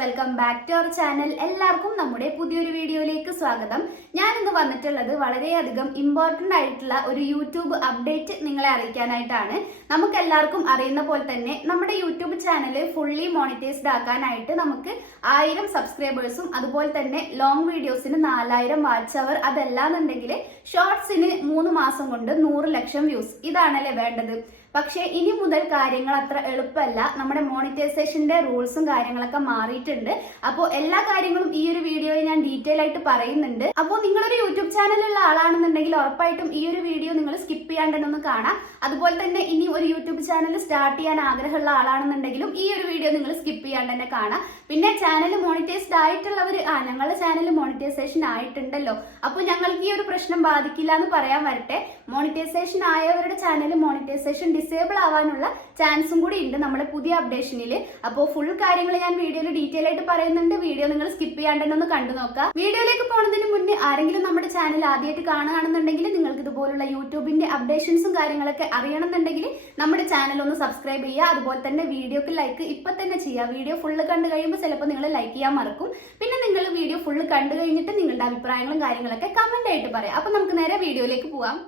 Welcome back to our channel. എല്ലാവർക്കും നമ്മുടെ പുതിയൊരു വീഡിയോയിലേക്ക് സ്വാഗതം. ഞാൻ ഇന്ന് വന്നിട്ടുള്ളത് വളരെയധികം ഇമ്പോർട്ടന്റ് ആയിട്ടുള്ള ഒരു യൂട്യൂബ് അപ്ഡേറ്റ് നിങ്ങളെ അറിയിക്കാനായിട്ടാണ്. നമുക്ക് എല്ലാവർക്കും അറിയുന്ന പോലെ തന്നെ നമ്മുടെ യൂട്യൂബ് ചാനൽ ഫുള്ളി മോണിറ്റൈസ്ഡ് ആക്കാനായിട്ട് നമുക്ക് 1000 സബ്സ്ക്രൈബേഴ്സും അതുപോലെ തന്നെ ലോങ് വീഡിയോസിന് 4000 വാച്ച് അവർ, അതല്ലാന്നുണ്ടെങ്കിൽ ഷോർട്സിന് 3 മാസം കൊണ്ട് 100 ലക്ഷം വ്യൂസ്. ഇതാണല്ലേ വേണ്ടത്. പക്ഷേ ഇനി മുതൽ കാര്യങ്ങൾ അത്ര എളുപ്പമല്ല. നമ്മുടെ മോണിറ്റൈസേഷന്റെ റൂൾസും കാര്യങ്ങളൊക്കെ മാറിയിട്ടുണ്ട്. അപ്പോൾ എല്ലാ കാര്യങ്ങളും ഈ ഒരു വീഡിയോയിൽ ഞാൻ ഡീറ്റെയിൽ ആയിട്ട് പറയുന്നുണ്ട്. അപ്പോൾ നിങ്ങളൊരു യൂട്യൂബ് ചാനലുള്ള ആളാണെന്നുണ്ടെങ്കിൽ ഉറപ്പായിട്ടും ഈ ഒരു വീഡിയോ നിങ്ങൾ സ്കിപ്പ് ചെയ്യാണ്ടെന്നൊന്ന് കാണാം. അതുപോലെ തന്നെ ഇനി ഒരു യൂട്യൂബ് ചാനൽ സ്റ്റാർട്ട് ചെയ്യാൻ ആഗ്രഹമുള്ള ആളാണെന്നുണ്ടെങ്കിലും ഈ ഒരു വീഡിയോ നിങ്ങൾ സ്കിപ്പ് ചെയ്യാണ്ട് തന്നെ കാണാം. പിന്നെ ചാനൽ മോണിറ്റൈസ്ഡ് ആയിട്ടുള്ളവർ ഞങ്ങളുടെ ചാനൽ മോണിറ്റൈസേഷൻ ആയിട്ടുണ്ടല്ലോ, അപ്പോൾ ഞങ്ങൾക്ക് ഈ ഒരു പ്രശ്നം ബാധിക്കില്ല എന്ന് പറയാൻ വരട്ടെ. മോണിറ്റൈസേഷൻ ആയവരുടെ ചാനൽ മോണിറ്റൈസേഷൻ ഡിസേബിൾ ആവാനുള്ള ചാൻസും കൂടി ഉണ്ട് നമ്മുടെ പുതിയ അപ്ഡേഷനിൽ. അപ്പോൾ ഫുൾ കാര്യങ്ങൾ ഞാൻ വീഡിയോയിൽ ഡീറ്റെയിൽ ആയിട്ട് പറയുന്നുണ്ട്. വീഡിയോ നിങ്ങൾ സ്കിപ്പ് ചെയ്യാണ്ടെന്ന് ഒന്ന് കണ്ടു നോക്കാം. വീഡിയോയിലേക്ക് പോകുന്നതിന് മുന്നേ ആരെങ്കിലും നമ്മുടെ ചാനൽ ആദ്യമായിട്ട് കാണുകയാണെന്നുണ്ടെങ്കിൽ നിങ്ങൾക്ക് ഇതുപോലുള്ള യൂട്യൂബിന്റെ അപ്ഡേഷൻസും കാര്യങ്ങളൊക്കെ അറിയണമെന്നുണ്ടെങ്കിൽ നമ്മുടെ ചാനൽ ഒന്ന് സബ്സ്ക്രൈബ് ചെയ്യുക. അതുപോലെ തന്നെ വീഡിയോക്ക് ലൈക്ക് ഇപ്പൊ തന്നെ ചെയ്യുക. വീഡിയോ ഫുള്ള് കണ്ടു കഴിയുമ്പോൾ ചിലപ്പോൾ നിങ്ങൾ ലൈക്ക് ചെയ്യാൻ മറക്കും. പിന്നെ നിങ്ങൾ വീഡിയോ ഫുള്ള് കണ്ടു കഴിഞ്ഞിട്ട് നിങ്ങളുടെ അഭിപ്രായങ്ങളും കാര്യങ്ങളൊക്കെ കമന്റ് ആയിട്ട് പറയാം. അപ്പൊ നമുക്ക് നേരെ വീഡിയോയിലേക്ക് പോവാം.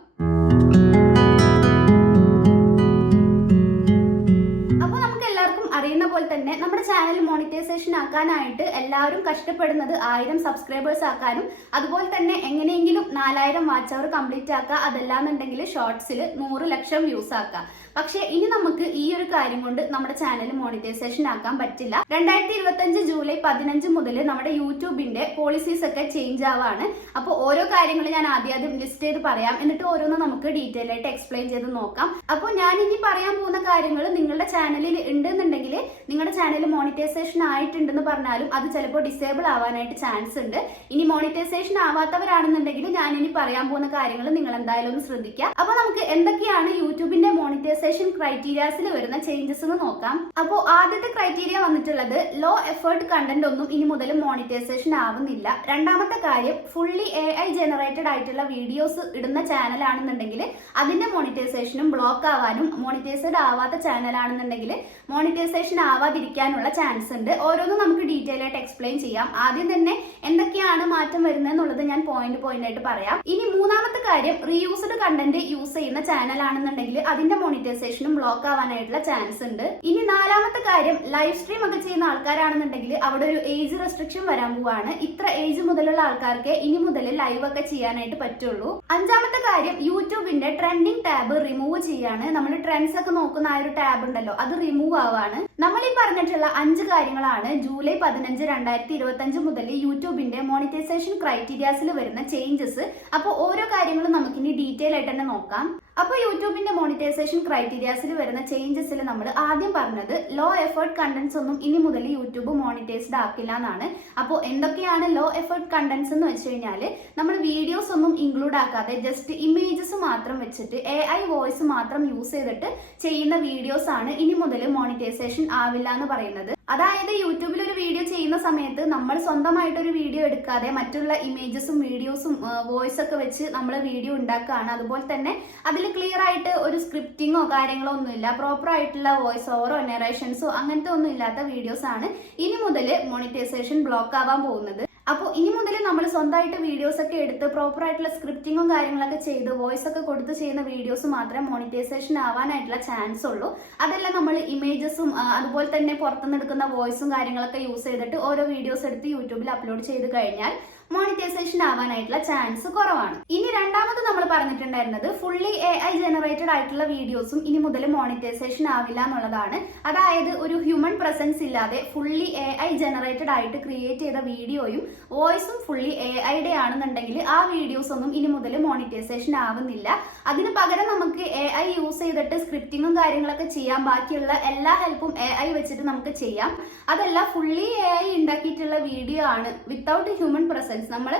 അറിയുന്ന പോലെ തന്നെ നമ്മുടെ ചാനൽ മോണിറ്റൈസേഷൻ ആക്കാനായിട്ട് എല്ലാവരും കഷ്ടപ്പെടുന്നത് 1000 സബ്സ്ക്രൈബേഴ്സ് ആക്കാനും അതുപോലെ തന്നെ എങ്ങനെയെങ്കിലും 4000 വാച്ച് അവർ കംപ്ലീറ്റ് ആക്കുക, അതല്ലാന്നുണ്ടെങ്കിൽ ഷോർട്സിൽ 100 ലക്ഷം വ്യൂസ് ആക്കുക. പക്ഷേ ഇനി നമുക്ക് ഈ ഒരു കാര്യം കൊണ്ട് നമ്മുടെ ചാനൽ മോണിറ്റൈസേഷൻ ആക്കാൻ പറ്റില്ല. 2025 ജൂലൈ 15 മുതൽ നമ്മുടെ യൂട്യൂബിന്റെ പോളിസീസ് ഒക്കെ ചേഞ്ച് ആവാണ്. അപ്പോൾ ഓരോ കാര്യങ്ങൾ ഞാൻ ആദ്യം ലിസ്റ്റ് ചെയ്ത് പറയാം, എന്നിട്ട് ഓരോന്ന് നമുക്ക് ഡീറ്റെയിൽ ആയിട്ട് എക്സ്പ്ലെയിൻ ചെയ്ത് നോക്കാം. അപ്പോൾ ഞാൻ ഇനി പറയാൻ പോകുന്ന കാര്യങ്ങൾ നിങ്ങളുടെ ചാനലിൽ ഉണ്ടെന്നുണ്ടെങ്കിൽ നിങ്ങളുടെ ചാനൽ മോണിറ്റൈസേഷൻ ആയിട്ടുണ്ടെന്ന് പറഞ്ഞാലും അത് ചിലപ്പോൾ ഡിസേബിൾ ആവാനായിട്ട് ചാൻസ് ഉണ്ട്. ഇനി മോണിറ്റൈസേഷൻ ആവാത്തവരാണെന്നുണ്ടെങ്കിൽ ഞാൻ ഇനി പറയാൻ പോകുന്ന കാര്യങ്ങൾ നിങ്ങൾ എന്തായാലും ഒന്ന് ശ്രദ്ധിക്കുക. അപ്പൊ നമുക്ക് എന്തൊക്കെയാണ് യൂട്യൂബിന്റെ മോണിറ്റൈസേഷൻ ക്രൈറ്റീരിയാസിൽ വരുന്ന ചേഞ്ചസ് എന്ന് നോക്കാം. അപ്പോൾ ആദ്യത്തെ ക്രൈറ്റീരിയ വന്നിട്ടുള്ളത് ലോ എഫേർട്ട് കണ്ടന്റ് ഒന്നും ഇനി മുതൽ മോണിറ്റൈസേഷൻ ആവുന്നില്ല. രണ്ടാമത്തെ കാര്യം ഫുള്ളി AI ജനറേറ്റഡ് ആയിട്ടുള്ള വീഡിയോസ് ഇടുന്ന ചാനൽ ആണെന്നുണ്ടെങ്കിൽ അതിന്റെ മോണിറ്റൈസേഷനും ബ്ലോക്ക് ആവാനും, മോണിറ്റൈസ്ഡ് ആവാത്ത ചാനൽ ആണെന്നുണ്ടെങ്കിൽ മോണിറ്റൈസേഷൻ ആവാതിരിക്കാനുള്ള ചാൻസ് ഉണ്ട്. ഓരോന്നും നമുക്ക് ഡീറ്റെയിൽ ആയിട്ട് എക്സ്പ്ലെയിൻ ചെയ്യാം. ആദ്യം തന്നെ എന്തൊക്കെയാണ് മാറ്റം വരുന്നത് എന്നുള്ളത് ഞാൻ പോയിന്റ് ആയിട്ട് പറയാം. ഇനി മൂന്നാമത്തെ കാര്യം റീയൂസ്ഡ് കണ്ടന്റ് യൂസ് ചെയ്യുന്ന ചാനൽ ആണെന്നുണ്ടെങ്കിൽ അതിന്റെ മോണിറ്റൈസേഷനും ബ്ലോക്ക് ആവാനായിട്ടുള്ള ചാൻസ് ഉണ്ട്. ഇനി നാലാമത്തെ കാര്യം ലൈവ് സ്ട്രീം ഒക്കെ ചെയ്യുന്ന ആൾക്കാരാണെന്നുണ്ടെങ്കിൽ അവിടെ ഒരു ഏജ് റെസ്ട്രിക്ഷൻ വരാൻ പോവാണ്. ഇത്ര ഏജ് മുതലുള്ള ആൾക്കാർക്ക് ഇനി മുതൽ ലൈവ് ഒക്കെ ചെയ്യാനായിട്ട് പറ്റുള്ളൂ. അഞ്ചാമത്തെ കാര്യം യൂട്യൂബിന്റെ ട്രെൻഡിങ് ടാബ് റിമൂവ് ചെയ്യാണ്. നമ്മൾ ട്രെൻഡ്സ് ഒക്കെ നോക്കുന്ന ആ ഒരു ടാബ് ഉണ്ടല്ലോ, അത് റിമൂവ് ആവാണ്. നമ്മൾ ഈ പറഞ്ഞിട്ടുള്ള 5 കാര്യങ്ങളാണ് ജൂലൈ 15, 2025 മുതൽ യൂട്യൂബിന്റെ മോണിറ്റൈസേഷൻ ക്രൈറ്റീരിയാസിൽ വരുന്ന ചേഞ്ചസ്. അപ്പോൾ ഓരോ കാര്യങ്ങളും നമുക്കിനി ഡീറ്റെയിൽ ആയിട്ട് തന്നെ നോക്കാം. അപ്പോൾ യൂട്യൂബിന്റെ മോണിറ്റൈസേഷൻ ക്രൈറ്റീരിയാസിൽ വരുന്ന ചേഞ്ചസിൽ നമ്മൾ ആദ്യം പറഞ്ഞത് ലോ എഫേർട്ട് കണ്ടന്റ്സ് ഒന്നും ഇനി മുതൽ യൂട്യൂബ് മോണിറ്റൈസ്ഡ് ആക്കില്ല എന്നാണ്. അപ്പോൾ എന്തൊക്കെയാണ് ലോ എഫേർട്ട് കണ്ടന്റ്സ് എന്ന് വെച്ച് കഴിഞ്ഞാൽ നമ്മൾ വീഡിയോസ് ഒന്നും ഇൻക്ലൂഡ് ആക്കാതെ ജസ്റ്റ് ഇമേജസ് മാത്രം വെച്ചിട്ട് AI വോയിസ് മാത്രം യൂസ് ചെയ്തിട്ട് ചെയ്യുന്ന വീഡിയോസ് ആണ് ഇനി മുതൽ മോണിറ്റൈസേഷൻ ആവില്ല എന്ന് പറയുന്നത്. അതായത് യൂട്യൂബിൽ ഒരു വീഡിയോ ചെയ്യുന്ന സമയത്ത് നമ്മൾ സ്വന്തമായിട്ട് ഒരു വീഡിയോ എടുക്കാതെ മറ്റുള്ള ഇമേജസും വീഡിയോസും വോയിസ് ഒക്കെ വെച്ച് നമ്മൾ വീഡിയോ ഉണ്ടാക്കുകയാണ്. അതുപോലെ തന്നെ അതിൽ ക്ലിയർ ആയിട്ട് ഒരു സ്ക്രിപ്റ്റിങ്ങോ കാര്യങ്ങളോ ഒന്നുമില്ല, പ്രോപ്പർ ആയിട്ടുള്ള വോയിസ് ഓവറോ നെറേഷൻസോ അങ്ങനത്തെ ഒന്നും ഇല്ലാത്ത വീഡിയോസ് ആണ് ഇനി മുതൽ മോണിറ്റൈസേഷൻ ബ്ലോക്ക് ആവാൻ പോകുന്നത്. അപ്പോൾ ഇനി മുതൽ നമ്മൾ സ്വന്തമായിട്ട് വീഡിയോസ് ഒക്കെ എടുത്ത് പ്രോപ്പർ ആയിട്ടുള്ള സ്ക്രിപ്റ്റിങ്ങും കാര്യങ്ങളൊക്കെ ചെയ്ത് വോയിസ് ഒക്കെ കൊടുത്ത് ചെയ്യുന്ന വീഡിയോസ് മാത്രമേ മോണിറ്റൈസേഷൻ ആവാനായിട്ടുള്ള ചാൻസ് ഉള്ളൂ. അതെല്ലാം നമ്മൾ ഇമേജസും അതുപോലെ തന്നെ പുറത്തുനിന്ന് എടുക്കുന്ന വോയിസും കാര്യങ്ങളൊക്കെ യൂസ് ചെയ്തിട്ട് ഓരോ വീഡിയോസ് എടുത്ത് യൂട്യൂബിൽ അപ്ലോഡ് ചെയ്ത് കഴിഞ്ഞാൽ മോണിറ്റൈസേഷൻ ആവാനായിട്ടുള്ള ചാൻസ് കുറവാണ്. ഇനി രണ്ടാമത് നമ്മൾ പറഞ്ഞിട്ടുണ്ടായിരുന്നത് ഫുള്ളി AI ജനറേറ്റഡ് ആയിട്ടുള്ള വീഡിയോസും ഇനി മുതൽ മോണിറ്റൈസേഷൻ ആവില്ല എന്നുള്ളതാണ്. അതായത് ഒരു ഹ്യൂമൻ പ്രസൻസ് ഇല്ലാതെ ഫുള്ളി AI ജനറേറ്റഡ് ആയിട്ട് ക്രിയേറ്റ് ചെയ്ത വീഡിയോയും വോയിസും ഫുള്ളി AIയുടെ ആണെന്നുണ്ടെങ്കിൽ ആ വീഡിയോസ് ഒന്നും ഇനി മുതൽ മോണിറ്റൈസേഷൻ ആവുന്നില്ല. അതിന് പകരം നമുക്ക് AI യൂസ് ചെയ്തിട്ട് സ്ക്രിപ്റ്റിങ്ങും കാര്യങ്ങളൊക്കെ ചെയ്യാം. ബാക്കിയുള്ള എല്ലാ ഹെൽപ്പും AI വെച്ചിട്ട് നമുക്ക് ചെയ്യാം. അതല്ല ഫുള്ളി AI ഉണ്ടാക്കിയിട്ടുള്ള വീഡിയോ ആണ് വിത്തൗട്ട് ഹ്യൂമൻ പ്രസൻസ്, സെൻസ്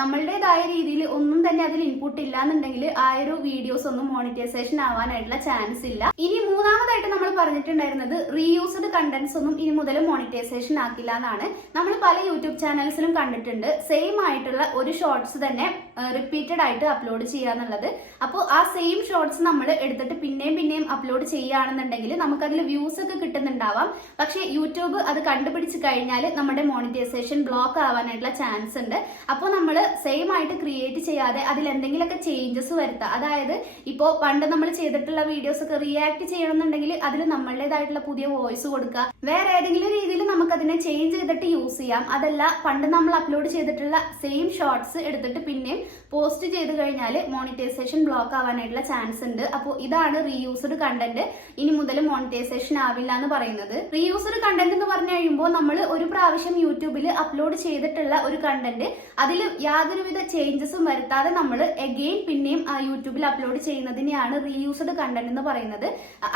നമ്മളുടേതായ രീതിയിൽ ഒന്നും തന്നെ അതിൽ ഇൻപുട്ട് ഇല്ല എന്നുണ്ടെങ്കിൽ ആ ഒരു വീഡിയോസ് ഒന്നും മോണിറ്റൈസേഷൻ ആവാനായിട്ടുള്ള ചാൻസ് ഇല്ല. ഇനി മൂന്നാമതായിട്ട് നമ്മൾ പറഞ്ഞിട്ടുണ്ടായിരുന്നത് റീയൂസ്ഡ് കണ്ടന്റ്സ് ഒന്നും ഇനി മുതൽ മോണിറ്റൈസേഷൻ ആക്കില്ല എന്നാണ്. നമ്മൾ പല യൂട്യൂബ് ചാനൽസിലും കണ്ടിട്ടുണ്ട് സെയിം ആയിട്ടുള്ള ഒരു ഷോർട്സ് തന്നെ റിപ്പീറ്റഡ് ആയിട്ട് അപ്ലോഡ് ചെയ്യാന്നുള്ളത്. അപ്പോൾ ആ സെയിം ഷോർട്സ് നമ്മൾ എടുത്തിട്ട് പിന്നെയും അപ്ലോഡ് ചെയ്യുകയാണെന്നുണ്ടെങ്കിൽ നമുക്കതിൽ വ്യൂസ് ഒക്കെ കിട്ടുന്നുണ്ടാവാം. പക്ഷേ യൂട്യൂബ് അത് കണ്ടുപിടിച്ച് കഴിഞ്ഞാൽ നമ്മുടെ മോണിറ്റൈസേഷൻ ബ്ലോക്ക് ആവാനായിട്ടുള്ള ചാൻസ് ഉണ്ട്. അപ്പോൾ നമ്മൾ സെയിം ആയിട്ട് ക്രിയേറ്റ് ചെയ്യാതെ അതിൽ എന്തെങ്കിലുമൊക്കെ ചേഞ്ചസ് വരുത്തുക. അതായത് ഇപ്പോൾ പണ്ട് നമ്മൾ ചെയ്തിട്ടുള്ള വീഡിയോസ് ഒക്കെ റിയാക്ട് ചെയ്യണമെന്നുണ്ടെങ്കിൽ അതിൽ നമ്മളുടേതായിട്ടുള്ള പുതിയ വോയിസ് കൊടുക്കുക. വേറെ ഏതെങ്കിലും രീതിയിൽ നമുക്ക് അതിനെ ചേഞ്ച് ചെയ്തിട്ട് യൂസ് ചെയ്യാം. അതല്ല പണ്ട് നമ്മൾ അപ്ലോഡ് ചെയ്തിട്ടുള്ള സെയിം ഷോർട്സ് എടുത്തിട്ട് പിന്നെയും പോസ്റ്റ് ചെയ്ത് കഴിഞ്ഞാൽ മോണിറ്റൈസേഷൻ ബ്ലോക്ക് ആവാനായിട്ടുള്ള ചാൻസ് ഉണ്ട്. അപ്പോൾ ഇതാണ് റീയൂസ്ഡ് കണ്ടന്റ് ഇനി മുതൽ മോണിറ്റൈസേഷൻ ആവില്ല എന്ന് പറയുന്നത്. റീയൂസ്ഡ് കണ്ടന്റ് എന്ന് പറഞ്ഞു കഴിയുമ്പോൾ നമ്മൾ ഒരു പ്രാവശ്യം യൂട്യൂബിൽ അപ്ലോഡ് ചെയ്തിട്ടുള്ള ഒരു കണ്ടന്റ് അതിൽ യാതൊരുവിധ ചേഞ്ചസും വരുത്താതെ നമ്മൾ എഗെയിൻ പിന്നെയും ആ യൂട്യൂബിൽ അപ്ലോഡ് ചെയ്യുന്നതിനെയാണ് റീയൂസ്ഡ് കണ്ടന്റ് എന്ന് പറയുന്നത്.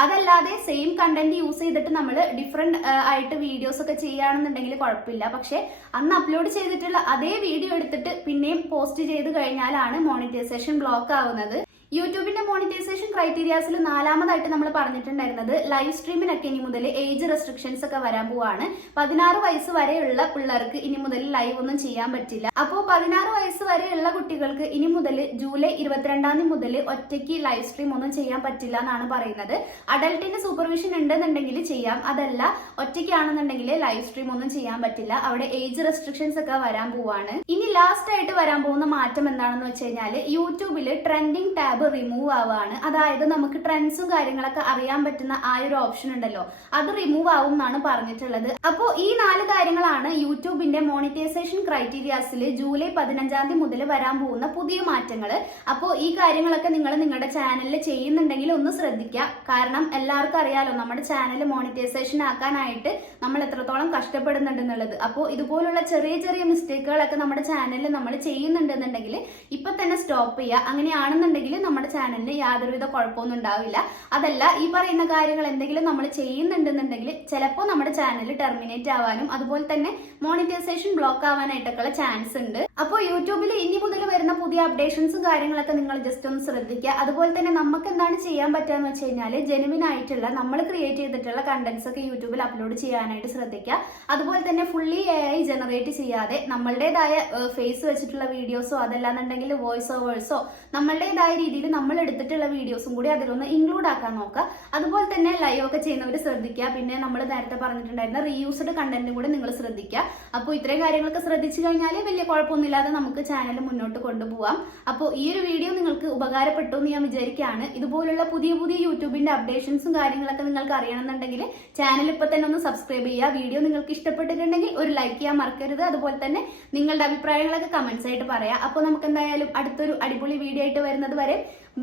അതല്ലാതെ സെയിം കണ്ടന്റ് യൂസ് ചെയ്തിട്ട് നമ്മൾ ഡിഫറെന്റ് ആയിട്ട് വീഡിയോസ് ഒക്കെ ചെയ്യുകയാണെന്നുണ്ടെങ്കിൽ കുഴപ്പമില്ല. പക്ഷെ അന്ന് അപ്ലോഡ് ചെയ്തിട്ടുള്ള അതേ വീഡിയോ എടുത്തിട്ട് പിന്നെയും പോസ്റ്റ് ചെയ്ത് കഴിഞ്ഞാലാണ് മോണിറ്റൈസേഷൻ ബ്ലോക്ക് ആവുന്നത്. യൂട്യൂബിന്റെ മോണിറ്റൈസേഷൻ ക്രൈറ്റീരിയാസിൽ നാലാമതായിട്ട് നമ്മൾ പറഞ്ഞിട്ടുണ്ടായിരുന്നത് ലൈവ് സ്ട്രീമിനൊക്കെ ഇനി മുതൽ ഏജ് റെസ്ട്രിക്ഷൻസ് ഒക്കെ വരാൻ പോവാണ്. 16 വയസ്സ് വരെയുള്ള പിള്ളേർക്ക് ഇനി മുതൽ ലൈവ് ഒന്നും ചെയ്യാൻ പറ്റില്ല. അപ്പോൾ 16 വയസ്സ് വരെയുള്ള കുട്ടികൾക്ക് ഇനി മുതൽ ജൂലൈ 22 മുതൽ ഒറ്റയ്ക്ക് ലൈവ് സ്ട്രീം ഒന്നും ചെയ്യാൻ പറ്റില്ല എന്നാണ് പറയുന്നത്. അഡൽട്ടിന്റെ സൂപ്പർവിഷൻ ഉണ്ടെന്നുണ്ടെങ്കിൽ ചെയ്യാം, അതല്ല ഒറ്റയ്ക്കാണെന്നുണ്ടെങ്കിൽ ലൈവ് സ്ട്രീം ഒന്നും ചെയ്യാൻ പറ്റില്ല. അവിടെ ഏജ് റെസ്ട്രിക്ഷൻസ് ഒക്കെ വരാൻ പോവാണ്. ഇനി ലാസ്റ്റ് ആയിട്ട് വരാൻ പോകുന്ന മാറ്റം എന്താണെന്ന് വെച്ച് കഴിഞ്ഞാൽ യൂട്യൂബിൽ ട്രെൻഡിങ് ടാബ് റിമൂവ് ആവുകയാണ്. അതായത് നമുക്ക് ട്രെൻഡ്സും കാര്യങ്ങളൊക്കെ അറിയാൻ പറ്റുന്ന ആ ഒരു ഓപ്ഷൻ ഉണ്ടല്ലോ, അത് റിമൂവ് ആവും എന്നാണ് പറഞ്ഞിട്ടുള്ളത്. അപ്പോൾ ഈ 4 കാര്യങ്ങളാണ് യൂട്യൂബിന്റെ മോണിറ്റൈസേഷൻ ക്രൈറ്റീരിയാസിൽ ജൂലൈ 15 മുതൽ വരാൻ പോകുന്ന പുതിയ മാറ്റങ്ങൾ. അപ്പോൾ ഈ കാര്യങ്ങളൊക്കെ നിങ്ങൾ നിങ്ങളുടെ ചാനലിൽ ചെയ്യുന്നുണ്ടെങ്കിൽ ഒന്ന് ശ്രദ്ധിക്കുക. കാരണം എല്ലാവർക്കും അറിയാലോ നമ്മുടെ ചാനൽ മോണിറ്റൈസേഷൻ ആക്കാനായിട്ട് നമ്മൾ എത്രത്തോളം കഷ്ടപ്പെടുന്നുണ്ടെന്നുള്ളത്. അപ്പോൾ ഇതുപോലുള്ള ചെറിയ മിസ്റ്റേക്കുകളൊക്കെ നമ്മുടെ ചാനലിൽ നമ്മൾ ചെയ്യുന്നുണ്ടെന്നുണ്ടെങ്കിൽ ഇപ്പൊ തന്നെ സ്റ്റോപ്പ് ചെയ്യുക. അങ്ങനെയാണെന്നുണ്ടെങ്കിൽ നമ്മുടെ ചാനലിന് യാതൊരുവിധ കുഴപ്പമൊന്നും ഉണ്ടാവില്ല. അതല്ല ഈ പറയുന്ന കാര്യങ്ങൾ എന്തെങ്കിലും നമ്മൾ ചെയ്യുന്നുണ്ടെന്നുണ്ടെങ്കിൽ ചിലപ്പോൾ നമ്മുടെ ചാനൽ ടെർമിനേറ്റ് ആവാനും അതുപോലെ തന്നെ മോണിറ്റൈസേഷൻ ബ്ലോക്ക് ആവാനായിട്ടൊക്കെയുള്ള ചാൻസ് ഉണ്ട്. അപ്പോൾ യൂട്യൂബിൽ ഇനി മുതൽ വരുന്ന പുതിയ അപ്ഡേഷൻസും കാര്യങ്ങളൊക്കെ നിങ്ങൾ ജസ്റ്റ് ഒന്ന് ശ്രദ്ധിക്കുക. അതുപോലെ തന്നെ നമുക്ക് എന്താണ് ചെയ്യാൻ പറ്റുക എന്ന് വെച്ച് കഴിഞ്ഞാൽ ജെനുവിൻ ആയിട്ടുള്ള നമ്മൾ ക്രിയേറ്റ് ചെയ്തിട്ടുള്ള കണ്ടന്റ്സ് ഒക്കെ യൂട്യൂബിൽ അപ്ലോഡ് ചെയ്യാനായിട്ട് ശ്രദ്ധിക്കുക. അതുപോലെ തന്നെ ഫുള്ളി AI ജനറേറ്റ് ചെയ്യാതെ നമ്മളുടേതായ ഫേസ് വെച്ചിട്ടുള്ള വീഡിയോസോ അതല്ലാന്നുണ്ടെങ്കിൽ വോയിസ് ഓവേഴ്സോ നമ്മളുടേതായ രീതിയിൽ നമ്മൾ എടുത്തിട്ടുള്ള വീഡിയോസും കൂടി അതിലൊന്ന് ഇൻക്ലൂഡ് ആക്കാൻ നോക്കുക. അതുപോലെ തന്നെ ലൈവ് ഒക്കെ ചെയ്യുന്നവർ ശ്രദ്ധിക്കുക. പിന്നെ നമ്മൾ നേരത്തെ പറഞ്ഞിട്ടുണ്ടായിരുന്ന റീയൂസ്ഡ് കണ്ടന്റും കൂടി നിങ്ങൾ ശ്രദ്ധിക്കുക. അപ്പോൾ ഇത്രയും കാര്യങ്ങളൊക്കെ ശ്രദ്ധിച്ചു കഴിഞ്ഞാൽ വലിയ കുഴപ്പമൊന്നുമില്ലാതെ നമുക്ക് ചാനൽ മുന്നോട്ട് കൊണ്ടുപോകാം. അപ്പോൾ ഈ ഒരു വീഡിയോ നിങ്ങൾക്ക് ഉപകാരപ്പെട്ടു എന്ന് ഞാൻ വിചാരിക്കുകയാണ്. ഇതുപോലുള്ള പുതിയ യൂട്യൂബിന്റെ അപ്ഡേഷൻസും കാര്യങ്ങളൊക്കെ നിങ്ങൾക്ക് അറിയണമെന്നുണ്ടെങ്കിൽ ചാനൽ ഇപ്പൊ തന്നെ ഒന്ന് സബ്സ്ക്രൈബ് ചെയ്യുക. വീഡിയോ നിങ്ങൾക്ക് ഇഷ്ടപ്പെട്ടിട്ടുണ്ടെങ്കിൽ ഒരു ലൈക്ക് ചെയ്യാൻ മറക്കരുത്. അതുപോലെ തന്നെ നിങ്ങളുടെ അഭിപ്രായങ്ങളൊക്കെ കമന്റ്സ് ആയിട്ട് പറയാം. അപ്പോൾ നമുക്ക് എന്തായാലും അടുത്തൊരു അടിപൊളി വീഡിയോ ആയിട്ട് വരുന്നത് വരെ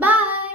ബൈ.